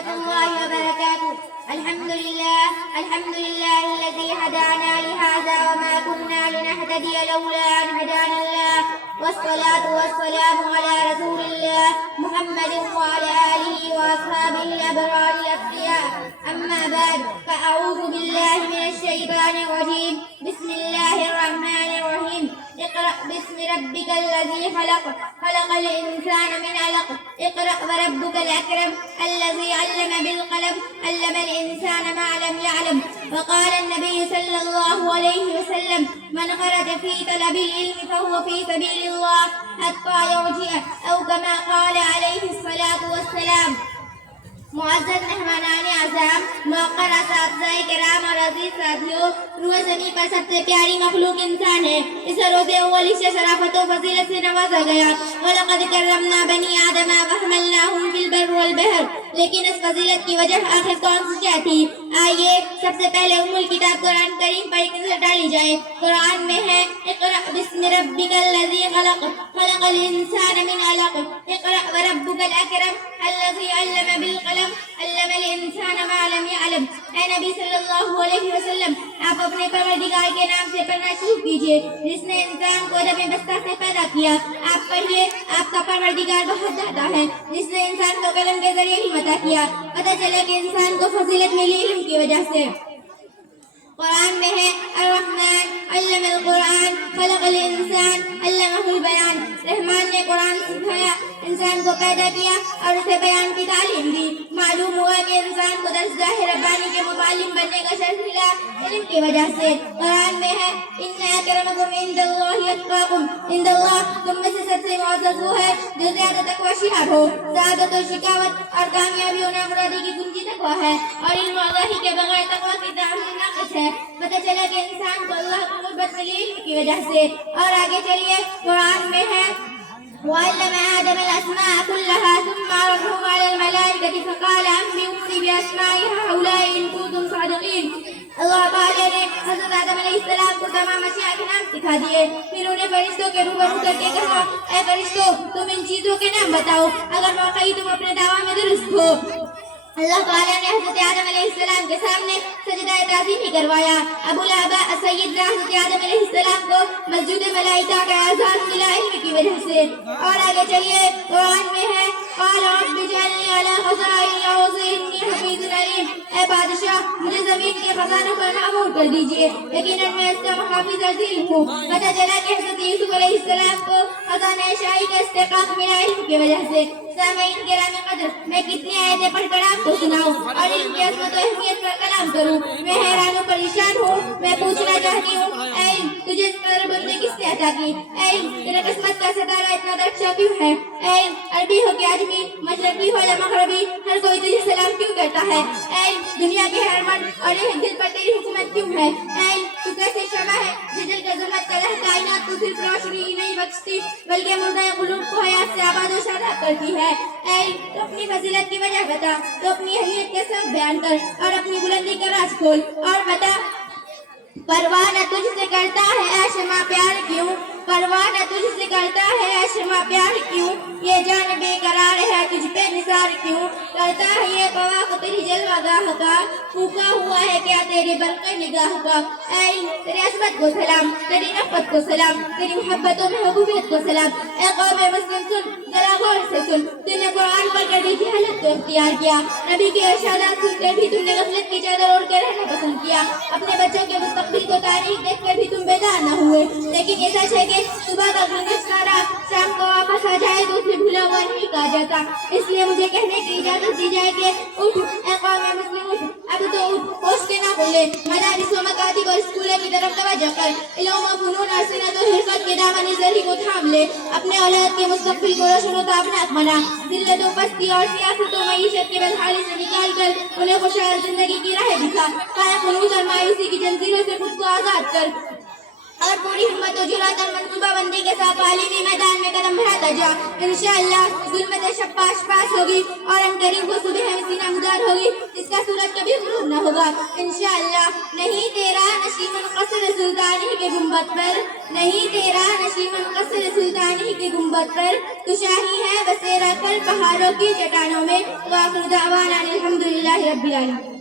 ورحمة الله وبركاته. الحمد لله الذي هدانا لهذا وما كنا لنهتدي لولا أن هدانا الله، والصلاة والسلام على رسول الله محمد وعلى آله وأصحابه الأبرار الأتقياء. أما بعد، فأعوذ بالله من الشيطان الرجيم. بسم الله الرحمن الرحيم. اقرأ باسم ربك الذي خلق الإنسان من علق. اقرأ وربك الأكرم الذي علم بالقلم علم الإنسان ما لم يعلم. وقال النبي صلى الله عليه وسلم: من خرج في طلب العلم فهو في سبيل الله حتى يرجع، أو كما قال عليه الصلاة والسلام. معزز مہمانان اعظم، موقر اساتذہ کرام اور عزیز ساتھیوں، روح زمین پر سب سے پیاری مخلوق انسان ہے. اسے روز اول سے شرافت و فضیلت سے نوازا گیا. وَلَقَدْ كَرَّمْنَا بَنِي آدَمَ وَحَمَلْنَاهُمْ فِي الْبَرِّ وَالْبَحْرِ. لیکن اس فضیلت کی وجہ آخر کون سی کیا تھی؟ آئیے سب سے پہلے ام الکتاب قرآن کریم پر ایک نظر ڈالی جائے. قرآن میں ہے: اقرأ بسم ربک الذی خلق الانسان من علق. اقرأ وربک الاکرم الذی علم بالقلم علم الانسان ما لم يعلم. اے نبی صلی اللہ علیہ وسلم، آپ اپنے پروردگار کے نام سے پڑھنا شروع کیجئے جس نے انسان کو جب بستہ سے پیدا کیا. آپ پڑھیے، آپ کا پروردگار بہت زیادہ ہے جس نے انسان کو قلم کے ذریعے ہی عطا کیا. پتہ چلا کہ انسان کو فضیلت ملی علم کی وجہ سے. قرآن میں ہے: الرحمن علم القرآن خلق الانسان علمہ البیان. رحمان نے قرآن سکھایا، انسان کو پیدا کیا اور اسے بیان کی تعلیم دی. معلوم ہوا کہ انسان کو درسگاہ ربانی کے متعلم بننے کا شرف ملا علم کی وجہ سے. قرآن میں ہے: ان اکرمکم عند اللہ اتقاکم. عند اللہ، تم میں سے سب سے معزز وہ ہے جو زیادہ تقوی شیار ہو. سعادت و شکاوت اور کامیابی و نامرادی کی کنجی تقوی ہے، اور علم اللہ کے بغیر تقوی کی تعمیر ناقص ہے. پتہ چلا کہ انسان کو اللہ کی قربت ملی علم کی وجہ سے. اور آگے چلیے، قرآن میں ہے: وَعَلَّمَ آدَمَ الْأَسْمَاءَ كُلَّهَا ثُمَّ عَرَضَهُمْ عَلَى الْمَلَائِكَةِ فَقَالَ أَنبِئُونِي بِأَسْمَاءِ هَؤُلَاءِ إِن كُنتُمْ صَادِقِينَ. اللہ تعالیٰ نے حضرت آدم علیہ السلام کو تمام اشیاء کے نام سکھا دیے. پھر انہیں فرشتوں کے روبرو کر کے کہا: اے فرشتوں، تم ان چیزوں کے نام بتاؤ اگر واقعی تم اپنے دعویٰ میں درست ہو. اللہ تعالیٰ نے حضرت آدم علیہ السلام کے سامنے سجدہ تعظیم ہی کروایا. ابو الآباء سیدنا حضرت آدم علیہ السلام کو مسجد ملائکہ کا اعزاز ملا علم کی وجہ سے. اور آگے چلیے، قرآن میں ہے: قال رب اجعلنی علی خزائن الارض انی حفیظ علیم. اے بادشاہ، مجھے زمین کے خزانوں پر معمور کر دیجیے، یقیناً میں اس کا محافظ عظیم ہوں. پتہ چلا کہ حضرت یوسف علیہ السلام کو خزانہ شاہی کا استحقاق ملا علم کی وجہ سے. سامعین گرامی قدر، میں کتنی آیتیں پڑھ کر آپ کو سناؤں اور علم کی عظمت و اہمیت پر کلام کروں. میں حیران و پریشان ہوں. میں پوچھنا چاہتی ہوں: اے علم، تجھے اس قدر بندی کس نے عطا کی؟ اے علم، تیرے قسمت کا ستارہ اتنا درخشاں کیوں ہے؟ اے علم، عربی ہو کہ عجمی، مشرقی ہو یا مغربی، ہر کوئی تجھے سلام کیوں کرتا ہے؟ اے علم، دنیا کے ہر مرد اور ایک دل پر تیری حکومت کیوں ہے؟ اے علم، تو کیسے شمع ہے جس دل کا ظلمت کا لہر کائنات کو صرف روشنی ہی نہیں بخشتی بلکہ مردہ قلوب کو حیات سے آباد و شاداب کرتی ہے. اے علم، تو اپنی فضیلت کی وجہ بتا، تو اپنی اہمیت کے سبب بیان کر اور اپنی بلندی کا راز کھول. اور بتا، پروانہ تجھ سے کرتا ہے اے شمع پیار کیوں؟ پروانہ تجھ سے کرتا ہے اے شمع پیار کیوں؟ یہ جان بے قرار ہے تجھ پہ نثار کیوں؟ کرتا ہے یہ طواف تیری جلوہ گاہ کا، پھونکا ہوا ہے کیا تیری برق نگاہ کا؟ اے علم، تیری عظمت کو سلام، تیری رفعت کو سلام، تیری محبت و محبوبیت کو سلام. اے قوم مسلم سن، ذرا غور سے سن. تم نے قرآن پڑھ کر بھی جہالت کو اختیار کیا، نبی کے ارشادات سن کر بھی تم نے غفلت کی چادر اوڑھ کے رہنا پسند کیا، اپنے بچوں کے مستقبل کو تاریخ دیکھ کر بھی تم بیدار نہ ہوئے. لیکن یہ سچ ہے کہ صبح کا گنگس نارا شام کو واپس آ جائے تو اسے بھولا ہوا نہیں کہا جاتا. اس لیے مجھے کہنے کی اجازت دی جائے کہ اٹھ اے قوم مسلم، اٹھ، اب تو اٹھ، ہوش کے نہ کھولے. مدارس و مکاتب اور اسکولوں کی طرف توجہ کر، علوم و فنون اور صنعت و حرفت کے دامن زرعی کو تھام لے، اپنے اولاد کے مستقبل کو روشن و تابناک بنا. ذلت و پستی اور سیاست و معیشت کے بدحالی سے نکال کر انہیں خوشحال زندگی کی راہ دکھا. قائم قنوط اور مایوسی کی جنزیروں سے خود کو آزاد کر. اور پوری ہمت و جرات اور منصوبہ بندی کے ساتھ تعلیمی میدان میں قدم بڑھاتا جا. انشاءاللہ ظلمت شب پاش ہوگی اور انقریب وہ صبح حسینہ مدار ہوگی جس کا سورج کبھی غروب نہ ہوگا. انشاءاللہ نہیں تیرا نشیمن قصر سلطانی کے گنبد پر، نہیں تیرا نشیمن قصر سلطانی کے گنبد پر، تو شاہی ہے بسیرا کر پہاڑوں کی چٹانوں میں. وآخر دعوانا الحمدللہ رب العالمین.